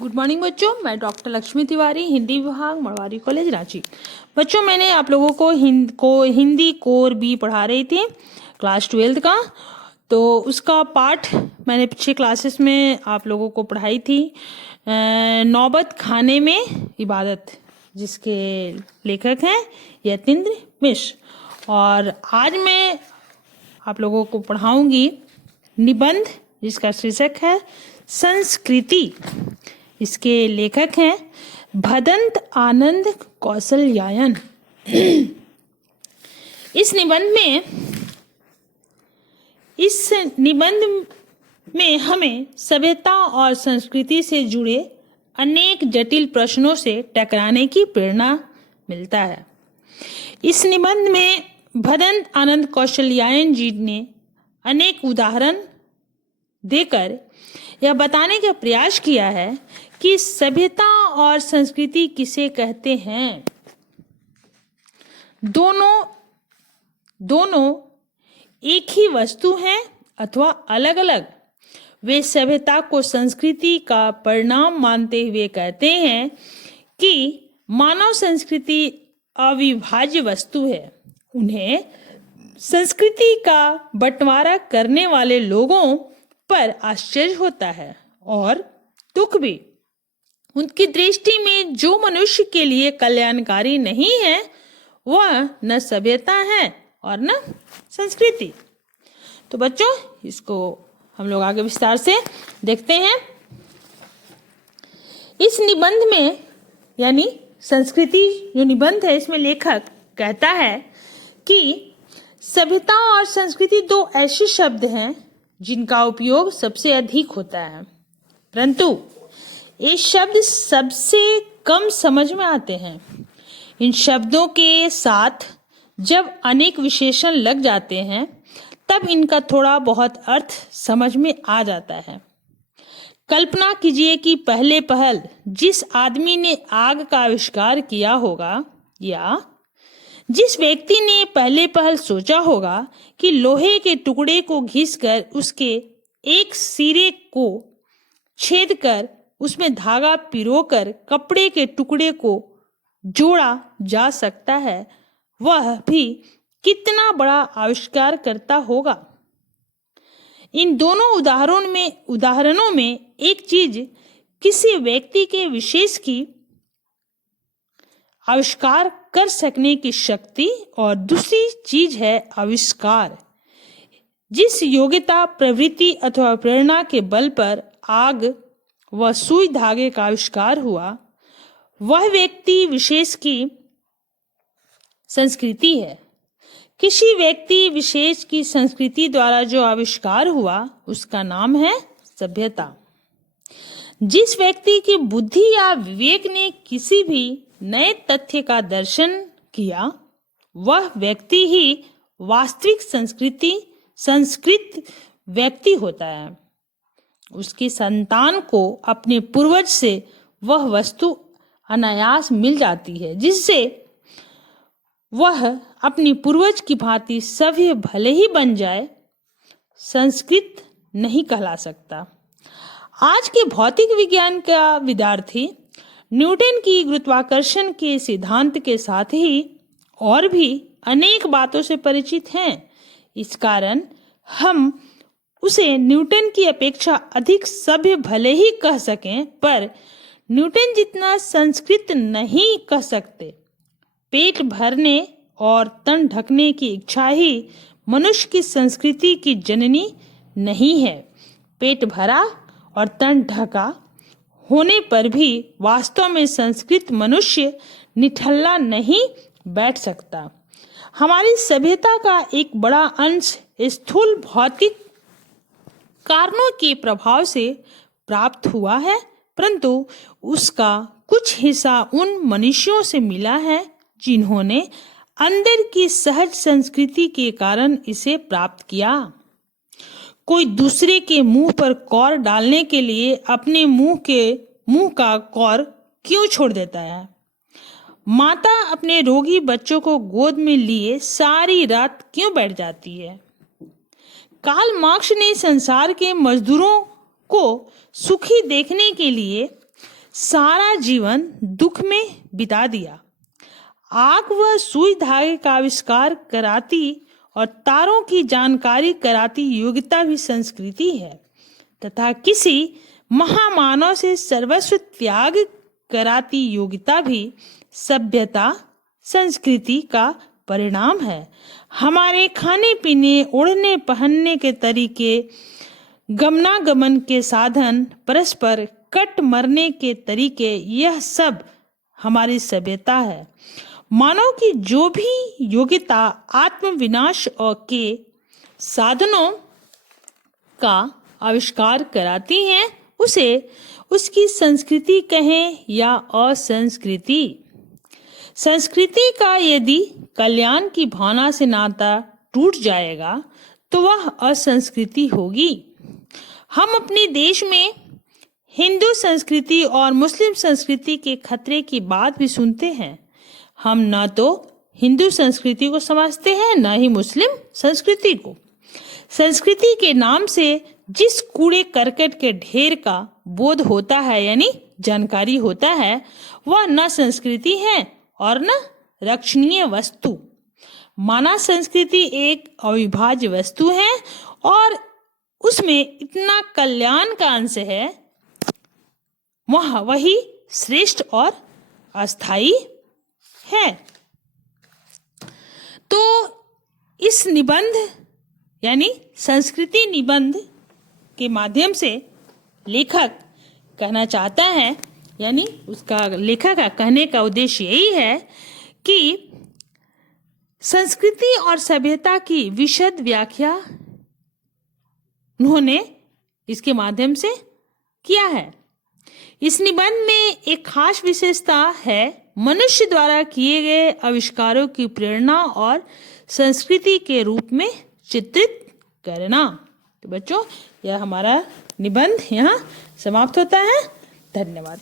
Good morning बच्चों, मैं doctor Lakshmi Tiwari, Hindi विभाग, मड़वारी कॉलेज, रांची। बच्चों, मैंने आप लोगों को हिंदी कोर बी पढ़ा रही थी, क्लास 12 का। तो उसका पाठ मैंने पिछले क्लासेस में आप लोगों को पढ़ाई थी, नौबत खाने में इबादत, जिसके लेखक हैं यतीन्द्र मिश्र। और आज मैं आप लोगों को पढ़ाऊंगी निबंध, जिसका शीर्षक है संस्कृति। इसके लेखक हैं भदंत आनंद कौशल्यायन। इस निबंध में हमें सभ्यता और संस्कृति से जुड़े अनेक जटिल प्रश्नों से टकराने की प्रेरणा मिलता है। इस निबंध में भदंत आनंद कौशल्यायन जी ने अनेक उदाहरण देकर यह बताने का प्रयास किया है कि सभ्यता और संस्कृति किसे कहते हैं। दोनों एक ही वस्तु हैं अथवा अलग अलग। वे सभ्यता को संस्कृति का परिणाम मानते हुए कहते हैं कि मानव संस्कृति अविभाज्य वस्तु है। उन्हें संस्कृति का बंटवारा करने वाले लोगों पर आश्चर्य होता है और दुख भी। उनकी दृष्टि में जो मनुष्य के लिए कल्याणकारी नहीं है वह न सभ्यता है और न संस्कृति। तो बच्चों, इसको हम लोग आगे विस्तार से देखते हैं। इस निबंध में, यानी संस्कृति जो निबंध है, इसमें लेखक कहता है कि सभ्यता और संस्कृति दो ऐसे शब्द हैं जिनका उपयोग सबसे अधिक होता है, परंतु ये शब्द सबसे कम समझ में आते हैं। इन शब्दों के साथ जब अनेक विशेषण लग जाते हैं तब इनका थोड़ा बहुत अर्थ समझ में आ जाता है। कल्पना कीजिए कि पहले पहल जिस आदमी ने आग का आविष्कार किया होगा, या जिस व्यक्ति ने पहले पहल सोचा होगा कि लोहे के टुकड़े को घिसकर उसके एक सिरे को छेद कर उसमें धागा पिरोकर कपड़े के टुकड़े को जोड़ा जा सकता है, वह भी कितना बड़ा आविष्कार करता होगा। इन दोनों उदाहरणों में एक चीज किसी व्यक्ति के विशेष की आविष्कार कर सकने की शक्ति और दूसरी चीज है आविष्कार। जिस योग्यता, प्रवृत्ति अथवा प्रेरणा के बल पर आग व सुई धागे का आविष्कार हुआ, वह व्यक्ति विशेष की संस्कृति है। किसी व्यक्ति विशेष की संस्कृति द्वारा जो आविष्कार हुआ उसका नाम है सभ्यता। जिस व्यक्ति की बुद्धि या विवेक ने किसी भी नए तथ्य का दर्शन किया, वह व्यक्ति ही वास्तविक संस्कृत व्यक्ति होता है। उसकी संतान को अपने पूर्वज से वह वस्तु अनायास मिल जाती है जिससे वह अपनी पूर्वज की भांति सभ्य भले ही बन जाए, संस्कृत नहीं कहला सकता। आज के भौतिक विज्ञान का विद्यार्थी न्यूटन की गुरुत्वाकर्षण के सिद्धांत के साथ ही और भी अनेक बातों से परिचित हैं। इस कारण हम उसे न्यूटन की अपेक्षा अधिक सभ्य भले ही कह सकें, पर न्यूटन जितना संस्कृत नहीं कह सकते। पेट भरने और तन ढकने की इच्छा ही मनुष्य की संस्कृति की जननी नहीं है। पेट भरा और तन ढका होने पर भी वास्तव में संस्कृत मनुष्य निठल्ला नहीं बैठ सकता। हमारी सभ्यता का एक बड़ा अंश स्थूल भौतिक कारणों के प्रभाव से प्राप्त हुआ है, परंतु उसका कुछ हिस्सा उन मनुष्यों से मिला है जिन्होंने अंदर की सहज संस्कृति के कारण इसे प्राप्त किया। कोई दूसरे के मुंह पर कौर डालने के लिए अपने मुंह का कौर क्यों छोड़ देता है? माता अपने रोगी बच्चों को गोद में लिए सारी रात क्यों बैठ जाती है? कार्ल मार्क्स ने संसार के मजदूरों को सुखी देखने के लिए सारा जीवन दुख में बिता दिया। आग व सुई धागे का आविष्कार कराती और तारों की जानकारी कराती योग्यता भी संस्कृति है, तथा किसी महामानव से सर्वस्व त्याग कराती योग्यता भी सभ्यता संस्कृति का परिणाम है। हमारे खाने पीने, ओढ़ने पहनने के तरीके, गमनागमन के साधन, परस्पर कट मरने के तरीके, यह सब हमारी सभ्यता है। मानव की जो भी योग्यता आत्मविनाश और के साधनों का आविष्कार कराती हैं, उसे उसकी संस्कृति कहें या असंस्कृति। संस्कृति का यदि कल्याण की भावना से नाता टूट जाएगा तो वह असंस्कृति होगी। हम अपने देश में हिंदू संस्कृति और मुस्लिम संस्कृति के खतरे की बात भी सुनते हैं। हम न तो हिंदू संस्कृति को समझते हैं, न ही मुस्लिम संस्कृति को। संस्कृति के नाम से जिस कूड़े करकट के ढेर का बोध होता है, यानी जानकारी होता है, वह न संस्कृति है और न रक्षणीय वस्तु। मानव संस्कृति एक अविभाज्य वस्तु है और उसमें इतना कल्याण का अंश है, वही श्रेष्ठ और अस्थाई है। तो इस निबंध यानी संस्कृति निबंध के माध्यम से लेखक कहना चाहता है, यानी उसका लेखक का कहने का उद्देश्य यही है कि संस्कृति और सभ्यता की विशद व्याख्या उन्होंने इसके माध्यम से किया है। इस निबंध में एक खास विशेषता है मनुष्य द्वारा किए गए आविष्कारों की प्रेरणा और संस्कृति के रूप में चित्रित करना। तो बच्चों, यह हमारा निबंध यहाँ समाप्त होता है। धन्यवाद।